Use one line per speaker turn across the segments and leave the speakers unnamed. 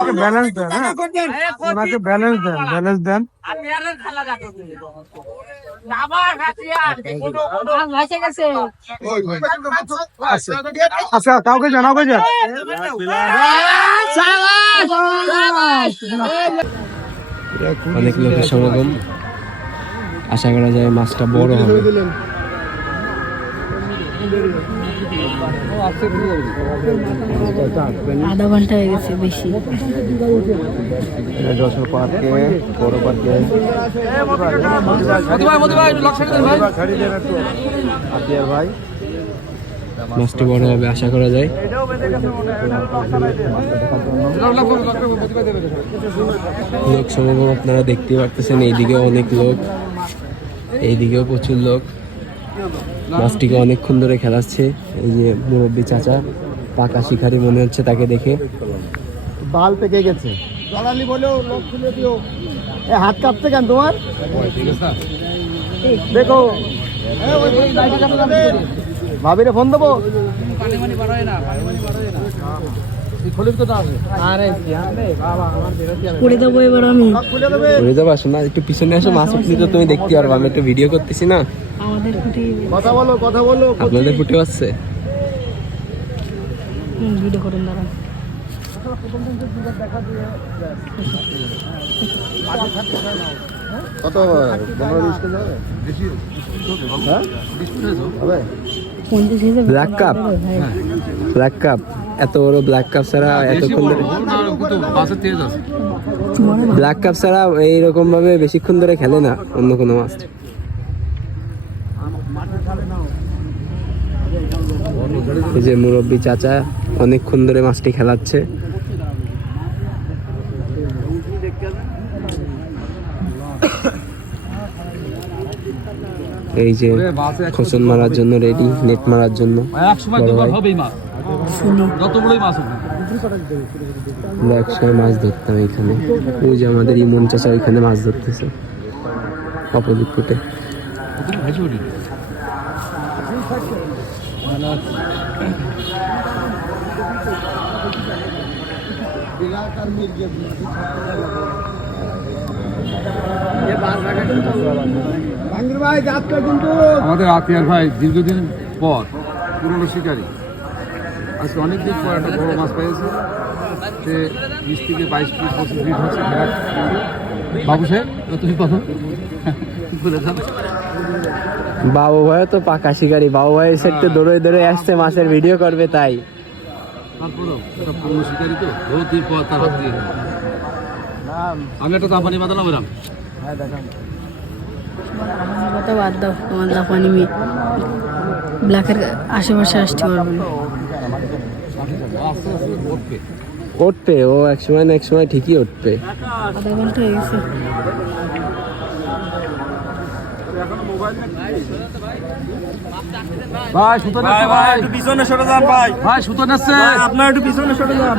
Balance দেন হ্যাঁ? ওনাকে balance দেন balance দেন আচ্ছা কাউকে জানাও কে
অনেক লোকের সমাগম। আশা করা যায় মাছটা বড় হবে।
আধা ঘণ্টা হয়ে গেছে বেশি।
যশোর পার্কে বড় পার্কে ভাই বড় হবে, আশা করা যায়। লোক সমাগম আপনারা দেখতে পারতেছেন, এইদিকে অনেক লোক, এইদিকেও প্রচুর লোক। মাছটিকে অনেকক্ষণ ধরে খেলাচ্ছে। এই যে মুরব্বী চাচা পাকা শিকারি মনে হচ্ছে তাকে দেখে।
বাল পেকে গেছে। বলেও লোক খুলে দিও। এ হাত কাঁপছে কেন তোমার? দেখো। ভাবিরে ফোন দেবো?
এবার আমি।
খুলে
যাব না একটু পিছনে আসো মাছ উঠলি তো তুমি দেখতে পারব। আমি একটু ভিডিও করতেছি না।
আমাদের
কথা বলো কথা বলো
আপনাদের ফুটে পাচ্ছে
ভিডিও করুন দাঁড়ান।
কত পনেরো বিশ কেজি হবে? হ্যাঁ? হবে?
ব্ল্যাক কাপ ব্ল্যাক কাপ এত বড় ব্ল্যাক কাপ ছাড়া এতক্ষণ ধরে ব্ল্যাক কাপ ছাড়া এইরকম ভাবে বেশিক্ষণ ধরে খেলে না অন্য কোনো মাছ এই যে মুরব্বী চাচা অনেকক্ষণ ধরে মাছটি খেলাচ্ছে। এই যে খোসন মারার জন্য রেডি নেট মারার জন্য। বড় আমরা একসময় মাছ ধরতাম এখানে। ওই যে আমাদের ইমন চাচা ওইখানে মাছ ধরতেছে। অপোজিট ফুটে
কিন্তু
আমাদের আতিয়ার ভাই দীর্ঘদিন পর পুরনো শিকারী। আজকে অনেক দিন পর একটা বড় মাছ পেয়েছে সে বিশ থেকে বাইশ ফিট পঁচিশ ফিট হচ্ছে বাবু সাহেব, তুমি কথা বলে
বাবু ভাই তো পাকা শিকারি। বাবু ভাই এসে সেটতে দৌড়ে দৌড়ে আসছে মাছের ভিডিও করবে তাই।
একটা। আমি একটা বাদালাম
কথা বাদ দাও তোমার দাপানি মেয়ে। ব্ল্যাকের আশেপাশে আসতে পারবে
উঠবে
ও এক সময় না এক সময় ঠিকই উঠবে
আধা ঘণ্টা হয়ে গেছে।
ভাই সুতো নাচ্ছে ভাই
একটু পিছনে সরে যান ভাই
ভাই সুতো নাচ্ছে
আপনার একটু পিছনে সরে যান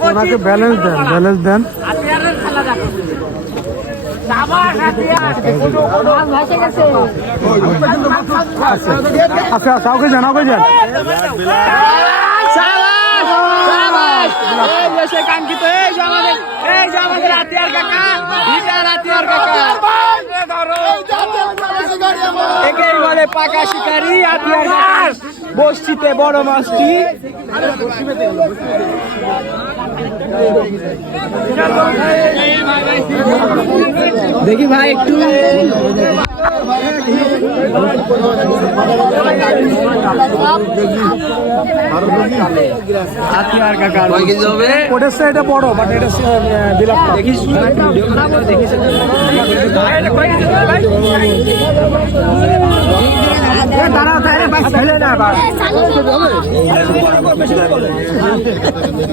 ওনাকে ব্যালেন্স ওনাকে ব্যালেন্স দেন। হ্যাঁ ওনাকে ব্যালেন্স দেন। ব্যালেন্স দেন
ভাসে গেছে
আচ্ছা কাউকে জানাও কে যান
একেই বলে পাকা শিকারি আতিয়ার বস্তিতে বড় মাছটি। দেখি ভাই একটু।
এটা বড় বাট এটা
দেখিস দেখিস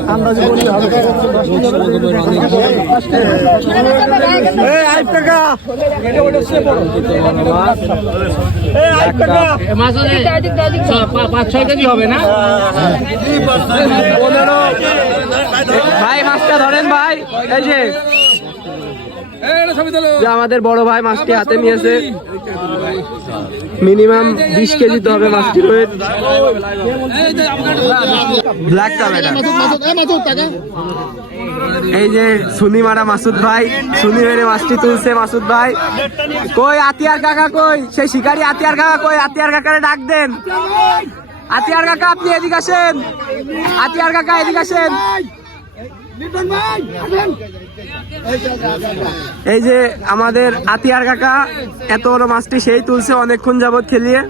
আন্দাজে বললে হবে
ভাই মাছটা ধরেন ভাই। এই যে যে আমাদের বড় ভাই মাছটি হাতে নিয়েছে। মিনিমাম বিশ কেজি তো হবে মাছটির ওয়েট ব্ল্যাক কামেরা এই যে সুনি মারা মাসুদ ভাই সুনি মেরে মাছটি তুলছে মাসুদ ভাই। কই আতিয়ার কাকা কই? সেই শিকারি আতিয়ার কাকা কই? আতিয়ার কাকারে ডাক দেন। আতিয়ার কাকা আপনি এদিকে আসেন। আতিয়ার কাকা এদিকে আসেন। এই যে আমাদের আতিয়ার কাকা এত বড় মাছটি সেই তুলছে অনেকক্ষণ যাবত খেলিয়ে।